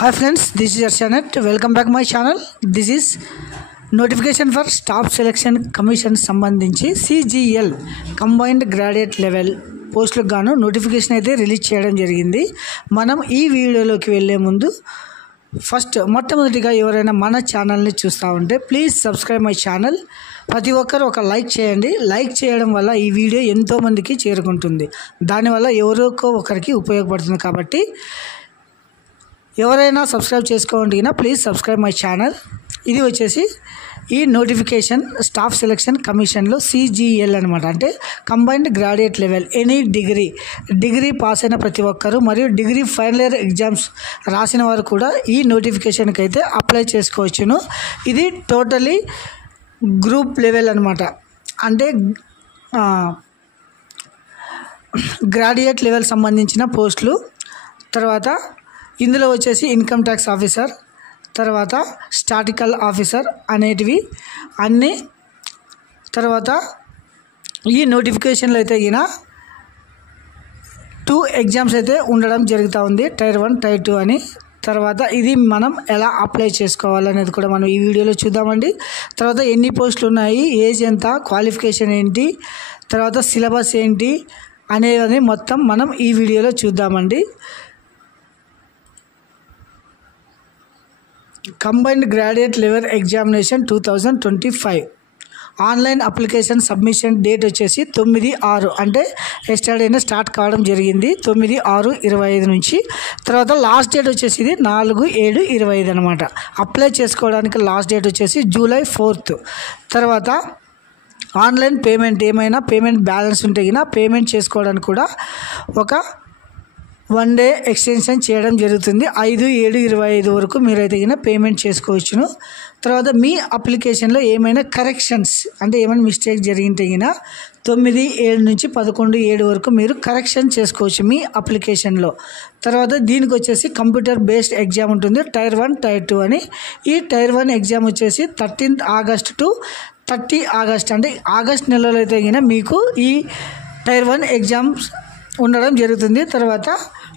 Hi friends, this is Arshanet. Welcome back my channel. This is notification for staff selection commission సంబంధించి CGL combined graduate level పోస్టులకు గాను notification అయితే release చేయడం జరిగింది. మనం ఈ వీడియోలోకి వెళ్ళే ముందు మొట్టమొదటిగా ఎవరైనా మన ఛానల్ని చూస్తూ ఉంటే ప్లీజ్ సబ్స్క్రైబ్ మై ఛానల్. ప్రతి ఒక్కరు ఒక లైక్ చేయండి. లైక్ చేయడం వల్ల ఈ వీడియో ఎంతోమందికి చేరుకుంటుంది. దానివల్ల ఎవరికో ఒకరికి ఉపయోగపడుతుంది. కాబట్టి ఎవరైనా సబ్స్క్రైబ్ చేసుకోండి, ప్లీజ్ సబ్స్క్రైబ్ మై ఛానల్. ఇది వచ్చేసి ఈ నోటిఫికేషన్ స్టాఫ్ సెలక్షన్ కమిషన్లో CGL అనమాట. అంటే combined graduate level any degree pass అయిన ప్రతి ఒక్కరు మరియు డిగ్రీ ఫైనల్ ఇయర్ ఎగ్జామ్స్ రాసిన వారు కూడా ఈ నోటిఫికేషన్కి అయితే అప్లై చేసుకోవచ్చును. ఇది టోటలీ గ్రూప్ లెవెల్ అనమాట. అంటే గ్రాడ్యుయేట్ లెవెల్ సంబంధించిన పోస్టులు. తర్వాత ఇందులో వచ్చేసి ఇన్కమ్ ట్యాక్స్ ఆఫీసర్, తర్వాత స్టాటికల్ ఆఫీసర్ అనేటివి అన్నీ. తర్వాత ఈ నోటిఫికేషన్లో అయితే 2 ఎగ్జామ్స్ అయితే ఉండడం జరుగుతూ ఉంది, టైర్ 1 టైర్ 2 అని. తర్వాత ఇది మనం ఎలా అప్లై చేసుకోవాలనేది కూడా మనం ఈ వీడియోలో చూద్దామండి. తర్వాత ఎన్ని పోస్టులు ఉన్నాయి, ఏజ్ ఎంత, క్వాలిఫికేషన్ ఏంటి, తర్వాత సిలబస్ ఏంటి అనేది మొత్తం మనం ఈ వీడియోలో చూద్దామండి. Combined graduate level examination 2025 online application submission date వచ్చేసి 9/6 అంటే ఎస్టర్డేనే స్టార్ట్ కావడం జరిగింది, 9/6/25 నుంచి. తర్వాత లాస్ట్ డేట్ వచ్చేసి ఇది 4/7/25 అనమాట. అప్లై చేసుకోవడానికి లాస్ట్ డేట్ వచ్చేసి July 4th. తర్వాత ఆన్లైన్ పేమెంట్ ఏమైనా పేమెంట్ బ్యాలెన్స్ ఉంటే పేమెంట్ చేసుకోవడానికి కూడా ఒక 1 డే ఎక్స్టెన్షన్ చేయడం జరుగుతుంది. 5/7/25 వరకు మీరైతే పేమెంట్ చేసుకోవచ్చును. తర్వాత మీ అప్లికేషన్లో ఏమైనా కరెక్షన్స్ అంటే ఏమైనా మిస్టేక్ జరిగితే 9/7 నుంచి 11/7 వరకు మీరు కరెక్షన్ చేసుకోవచ్చు మీ అప్లికేషన్లో. తర్వాత దీనికి వచ్చేసి కంప్యూటర్ బేస్డ్ ఎగ్జామ్ ఉంటుంది, టైర్ 1 టైర్ 2 అని. ఈ టైర్ 1 ఎగ్జామ్ వచ్చేసి 13th August to 30 August అంటే ఆగస్ట్ నెలలో అయితే మీకు ఈ టైర్ 1 ఎగ్జామ్స్ ఉండడం జరుగుతుంది. తర్వాత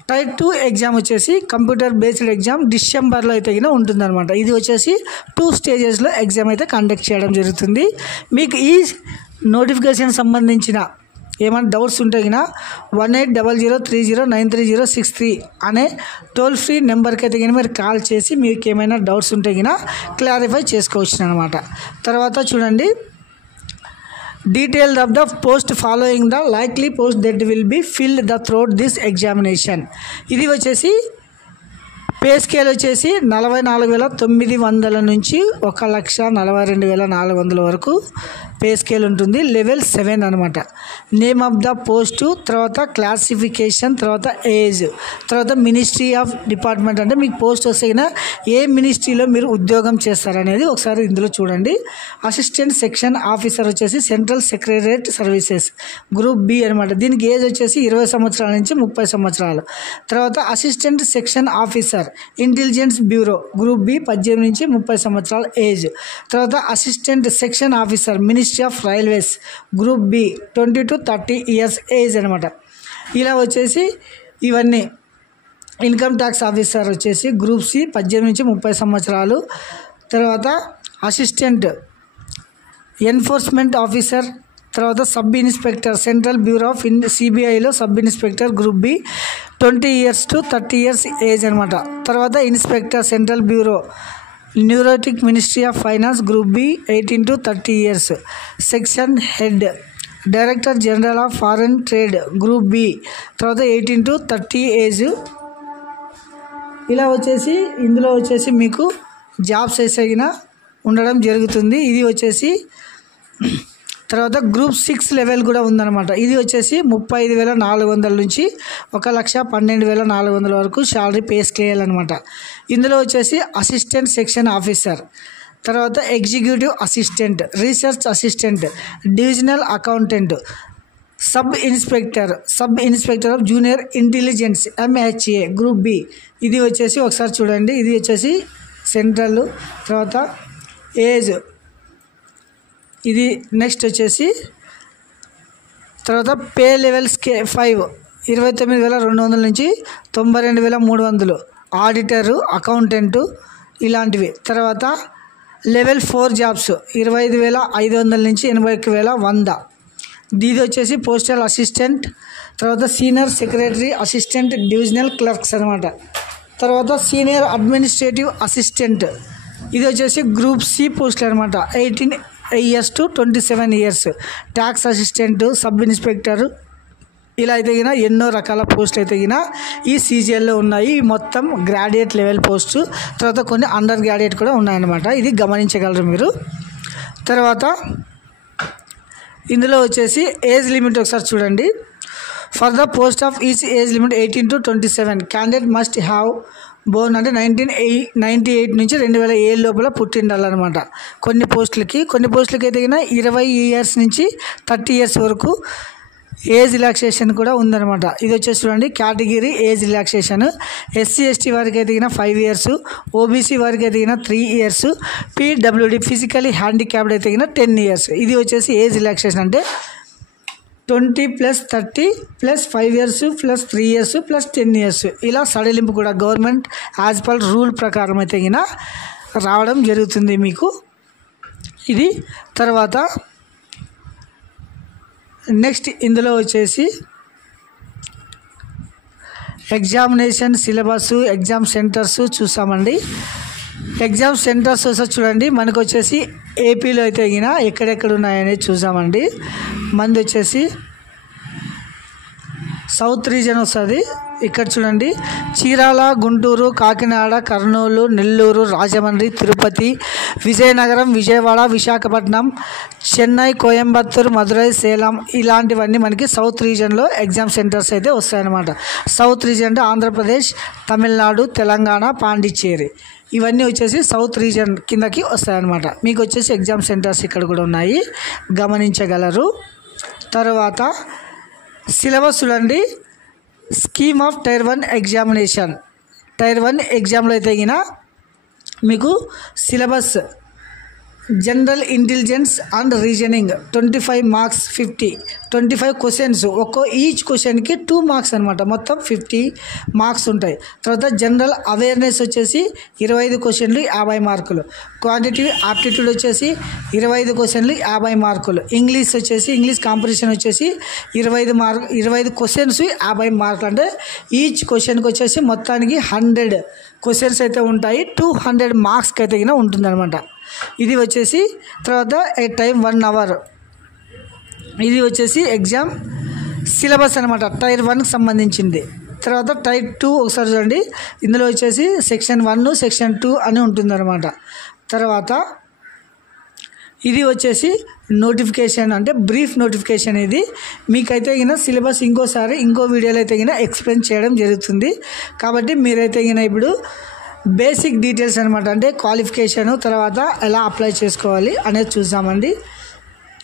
టైర్ 2 ఎగ్జామ్ వచ్చేసి కంప్యూటర్ బేస్డ్ ఎగ్జామ్ డిసెంబర్లో అయితే ఉంటుందన్నమాట. ఇది వచ్చేసి 2 స్టేజెస్లో ఎగ్జామ్ అయితే కండక్ట్ చేయడం జరుగుతుంది. మీకు ఈ నోటిఫికేషన్ సంబంధించిన ఏమైనా డౌట్స్ ఉంటే 1800309306 అనే టోల్ ఫ్రీ నెంబర్కి అయితే మీరు కాల్ చేసి మీకు ఏమైనా డౌట్స్ ఉంటే క్లారిఫై చేసుకోవచ్చు అనమాట. తర్వాత చూడండి, details of the post following the likely post that will be filled throughout this examination. ఇది వచ్చేసి పే స్కేల్ వచ్చేసి 44,900 నుంచి 1,42,400 వరకు పే స్కేల్ ఉంటుంది. లెవెల్ 7 అనమాట. నేమ్ ఆఫ్ ద పోస్టు, తర్వాత క్లాసిఫికేషన్, తర్వాత ఏజ్, తర్వాత మినిస్ట్రీ ఆఫ్ డిపార్ట్మెంట్ అంటే మీకు పోస్ట్ వస్తే ఏ మినిస్ట్రీలో మీరు ఉద్యోగం చేస్తారనేది ఒకసారి ఇందులో చూడండి. అసిస్టెంట్ సెక్షన్ ఆఫీసర్ వచ్చేసి central secretariat services group B అనమాట. దీనికి ఏజ్ వచ్చేసి 20 సంవత్సరాల నుంచి 30 సంవత్సరాలు. తర్వాత assistant section officer intelligence bureau group B 18 నుంచి 30 సంవత్సరాల ఏజ్. తర్వాత assistant section officer ministry of railways group B 20 to 30 years age అనమాట. ఇలా వచ్చేసి ఇవన్నీ. ఇన్కమ్ ట్యాక్స్ ఆఫీసర్ వచ్చేసి గ్రూప్ C 18 నుంచి 30 సంవత్సరాలు. తర్వాత అసిస్టెంట్ ఎన్ఫోర్స్మెంట్ ఆఫీసర్, తర్వాత sub inspector central bureau of CBIలో sub inspector group B 20 years to 30 years age అనమాట. తర్వాత inspector central bureau neurotic ministry of finance group B 18 to 30 years. Section head director general of foreign trade group B తర్వాత 18 to 30 age. ఇలా వచ్చేసి ఇందులో వచ్చేసి మీకు jobs వేసేగిన ఉండడం జరుగుతుంది. ఇది వచ్చేసి తర్వాత గ్రూప్ 6 లెవెల్ కూడా ఉందన్నమాట. ఇది వచ్చేసి 35,400 నుంచి 1,12,400 వరకు శాలరీ పే స్కేల్ అనమాట. ఇందులో వచ్చేసి అసిస్టెంట్ సెక్షన్ ఆఫీసర్, తర్వాత executive assistant, research assistant, divisional accountant, sub inspector of junior intelligence MHA group B. ఇది వచ్చేసి ఒకసారి చూడండి, ఇది వచ్చేసి సెంట్రల్. తర్వాత ఏజ్ ఇది. నెక్స్ట్ వచ్చేసి తర్వాత పే లెవెల్ 5 29,200 నుంచి 92,300. ఆడిటరు, అకౌంటెంటు ఇలాంటివి. తర్వాత లెవెల్ 4 జాబ్స్ 25,500 నుంచి 81,100. ఇది వచ్చేసి పోస్టల్ అసిస్టెంట్, తర్వాత senior secretary assistant, divisional clerks అనమాట. తర్వాత సీనియర్ అడ్మినిస్ట్రేటివ్ అసిస్టెంట్, ఇది వచ్చేసి గ్రూప్ సి పోస్టులు అనమాట. 18 years to 27 years. Tax assistant, sub inspector ఇలా అయితే గిన ఎన్నో రకాల పోస్టులు అయితే గిన ఈ సీజీఎల్లో ఉన్నాయి. మొత్తం గ్రాడ్యుయేట్ లెవెల్ పోస్టు, తర్వాత కొన్ని అండర్ గ్రాడ్యుయేట్ కూడా ఉన్నాయన్నమాట. ఇది గమనించగలరు మీరు. తర్వాత ఇందులో వచ్చేసి ఏజ్ లిమిట్ ఒకసారి చూడండి. For the post of each age limit 18 to 27. Candidate must have Born అంటే 1998 నుంచి 2007 లోపల పుట్టిండాలన్నమాట. కొన్ని పోస్టులకి అయితే గిన 20 years నుంచి 30 years వరకు ఏజ్ రిలాక్సేషన్ కూడా ఉందన్నమాట. ఇది వచ్చేసి చూడండి category age relaxation. SC ST వారికి అయితే 5 years, ఓబీసీ వారికి అయితే 3 years, పీడబ్ల్యూడి ఫిజికలీ హ్యాండిక్యాప్డ్ అయితే 10 years. ఇది వచ్చేసి ఏజ్ రిలాక్సేషన్ అంటే 20 + 30 + 5 years + 3 years + 10 years ఇలా సడలింపు కూడా గవర్నమెంట్ యాజ్ పర్ రూల్ ప్రకారం అయితే రావడం జరుగుతుంది మీకు ఇది. తర్వాత నెక్స్ట్ ఇందులో వచ్చేసి ఎగ్జామినేషన్ సిలబస్, ఎగ్జామ్ సెంటర్స్ చూసామండి. ఎగ్జామ్ సెంటర్స్ వస్తే చూడండి మనకు వచ్చేసి ఏపీలో అయితే ఎక్కడెక్కడ ఉన్నాయనేది చూసామండి. మంది వచ్చేసి సౌత్ రీజన్ వస్తుంది. ఇక్కడ చూడండి చీరాల, గుంటూరు, కాకినాడ, కర్నూలు, నెల్లూరు, రాజమండ్రి, తిరుపతి, విజయనగరం, విజయవాడ, విశాఖపట్నం, చెన్నై, కోయంబత్తూరు, మదురై, సేలం ఇలాంటివన్నీ మనకి సౌత్ రీజన్లో ఎగ్జామ్ సెంటర్స్ అయితే వస్తాయన్నమాట. సౌత్ రీజన్ అంటే ఆంధ్రప్రదేశ్, తమిళనాడు, తెలంగాణ, పాండిచ్చేరి ఇవన్నీ వచ్చేసి సౌత్ రీజన్ కిందకి వస్తాయన్నమాట. మీకు వచ్చేసి ఎగ్జామ్ సెంటర్స్ ఇక్కడ కూడా ఉన్నాయి, గమనించగలరు. తర్వాత సిలబస్ చూడండి. Scheme of tier 1 examination. Tier 1 ఎగ్జామ్లో అయితే మీకు syllabus general intelligence and reasoning 25 marks 50, 25 questions. Each క్వశ్చన్కి 2 marks అనమాట. మొత్తం 50 marks ఉంటాయి. తర్వాత జనరల్ అవేర్నెస్ వచ్చేసి 25 questions 50 marks. క్వాంటిటీ ఆప్టిట్యూడ్ వచ్చేసి 25 questions 50 marks. ఇంగ్లీష్ కాంపిటీషన్ వచ్చేసి 25 questions 50 marks. అంటే ఈచ్ క్వశ్చన్కి వచ్చేసి మొత్తానికి 100 questions అయితే ఉంటాయి. 200 marksకి అయితే ఉంటుందన్నమాట. ఇది వచ్చేసి తర్వాత టైం 1 hour. ఇది వచ్చేసి ఎగ్జామ్ సిలబస్ అనమాట టైర్ 1కి సంబంధించింది. తర్వాత టైర్ 2 ఒకసారి చూడండి. ఇందులో వచ్చేసి సెక్షన్ 1, సెక్షన్ 2 అని ఉంటుందన్నమాట. తర్వాత ఇది వచ్చేసి నోటిఫికేషన్ అంటే బ్రీఫ్ నోటిఫికేషన్. ఇది మీకైతే సిలబస్ ఇంకో వీడియోలో అయితే ఎక్స్ప్లెయిన్ చేయడం జరుగుతుంది. కాబట్టి మీరైతే ఇప్పుడు బేసిక్ డీటెయిల్స్ అనమాట అంటే క్వాలిఫికేషను, తర్వాత ఎలా అప్లై చేసుకోవాలి అనేది చూసామండి.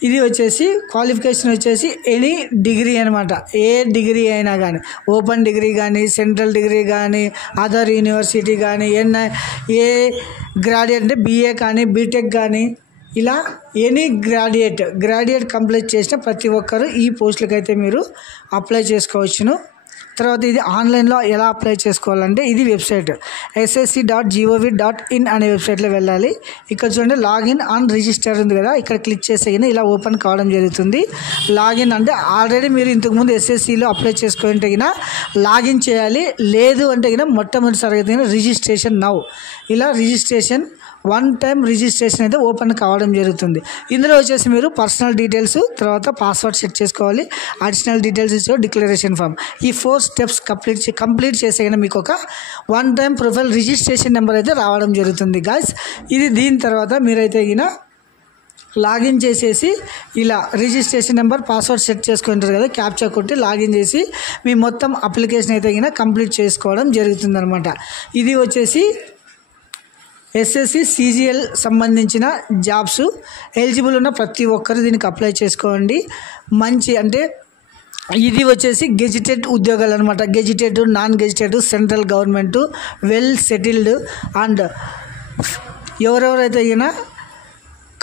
ఇది వచ్చేసి క్వాలిఫికేషన్ వచ్చేసి ఎనీ డిగ్రీ అనమాట. ఏ డిగ్రీ అయినా కానీ, ఓపెన్ డిగ్రీ కానీ, సెంట్రల్ డిగ్రీ కానీ, అదర్ యూనివర్సిటీ కానీ, ఏ గ్రాడ్యుయేట్ అంటే బీఏ కానీ, బీటెక్ కానీ ఇలా ఎనీ గ్రాడ్యుయేట్ కంప్లీట్ చేసిన ప్రతి ఒక్కరు ఈ పోస్టులకి అయితే మీరు అప్లై చేసుకోవచ్చును. తర్వాత ఇది ఆన్లైన్లో ఎలా అప్లై చేసుకోవాలంటే ఇది వెబ్సైట్ ssc.gov.in అనే వెబ్సైట్లో వెళ్ళాలి. ఇక్కడ చూడండి లాగిన్ అండ్ రిజిస్టర్ ఉంది కదా, ఇక్కడ క్లిక్ చేస్తే ఇలా ఓపెన్ కావడం జరుగుతుంది. లాగిన్ అంటే ఆల్రెడీ మీరు ఇంతకుముందు ఎస్ఎస్సిలో అప్లై చేసుకుంటే లాగిన్ చేయాలి. లేదు అంటే మొట్టమొదటిసారిగా రిజిస్ట్రేషన్ నౌ ఇలా రిజిస్ట్రేషన్ 1 time రిజిస్ట్రేషన్ అయితే ఓపెన్ కావడం జరుగుతుంది. ఇందులో వచ్చేసి మీరు పర్సనల్ డీటెయిల్స్, తర్వాత పాస్వర్డ్ సెట్ చేసుకోవాలి. అడిషనల్ డీటెయిల్స్ ఇచ్చే డిక్లరేషన్ ఫామ్. ఈ 4 steps కంప్లీట్ చేసే మీకు ఒక 1 time ప్రొఫైల్ రిజిస్ట్రేషన్ నెంబర్ అయితే రావడం జరుగుతుంది గాయ్స్. దీని తర్వాత మీరైతే లాగిన్ చేసేసి ఇలా రిజిస్ట్రేషన్ నెంబర్, పాస్వర్డ్ సెట్ చేసుకుంటారు కదా, క్యాప్చా కొట్టి లాగిన్ చేసి మీ మొత్తం అప్లికేషన్ అయితే కంప్లీట్ చేసుకోవడం జరుగుతుంది అనమాట. ఇది వచ్చేసి ఎస్ఎస్సి సిజిఎల్ సంబంధించిన జాబ్స్. ఎలిజిబుల్ ఉన్న ప్రతి ఒక్కరు దీనికి అప్లై చేసుకోండి. మంచి అంటే ఇది వచ్చేసి గెజిటెడ్ ఉద్యోగాలు అనమాట. Gazetted, non gazetted, central government, well settled and ఎవరెవరైతే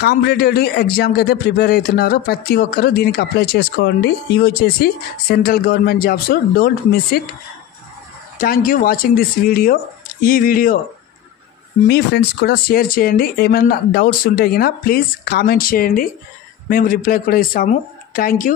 కాంపిటేటివ్ ఎగ్జామ్కి అయితే ప్రిపేర్ అవుతున్నారో ప్రతి ఒక్కరు దీనికి అప్లై చేసుకోండి. ఇవి వచ్చేసి central government jobs. Don't miss it. Thank you watching this video. ఈ వీడియో మీ ఫ్రెండ్స్ కూడా షేర్ చేయండి. ఏమైనా డౌట్స్ ఉంటే గిన ప్లీజ్ కామెంట్ చేయండి, మేము రిప్లై కూడా ఇస్తాము. Thank you.